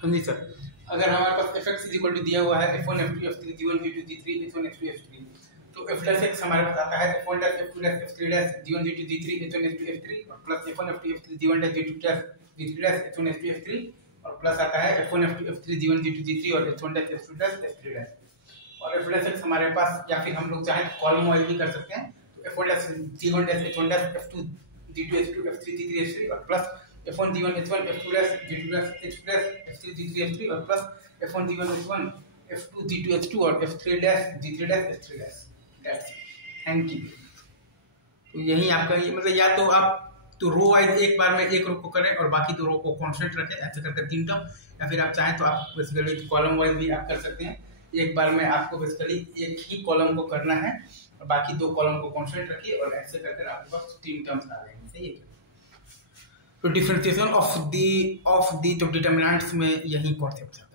हाँ जी सर, अगर हमारे पास F X is equal to दिया हुआ है F1 F2 F3 G1 G2 G3 H1 H2 H3, तो F डैश एक्स हमारे पास आता है F1 dash F2 dash F3 dash G1 G2 G3 H1 H2 H3 और plus F1 F2 F3 G1 dash G2 dash G3 dash H1 H2 H3 और plus आता है F1 F2 F3 G1 G2 G3 और H1 dash H2 dash H3 dash. और F dash x हमारे पास, या फिर हम लोग चाहें तो कॉलम वाइज भी कर सकते हैं, तो F1 dash G1 dash H1 dash F2 G2 H2 F3 G3 H3 और plus F1 G1 H1 F2 dash G2 dash H2 dash F3 G3 H3 और plus F1 G1 H1 F2 G2 H2 और F3 dash G3 dash H3 dash। That's thank you. तो यही आपका ये मतलब, या तो आप तो रो वाइज एक बार में एक रो को करें और बाकी दो रो को कांस्टेंट रखें, ऐसे करके 3 टर्म, या फिर आप चाहें तो आप बेसिकली कॉलम वाइज भी आप कर सकते हैं। एक बार में आपको बेसिकली एक ही कॉलम को करना है और बाकी 2 कॉलम को कांस्टेंट रखिए और ऐसे करके आपके पास 3 टर्म्स आ जाएंगे। सही है। तो डिफरेंशिएशन ऑफ दी तो डिटरमिनेंट्स में यही कॉन्सेप्ट है।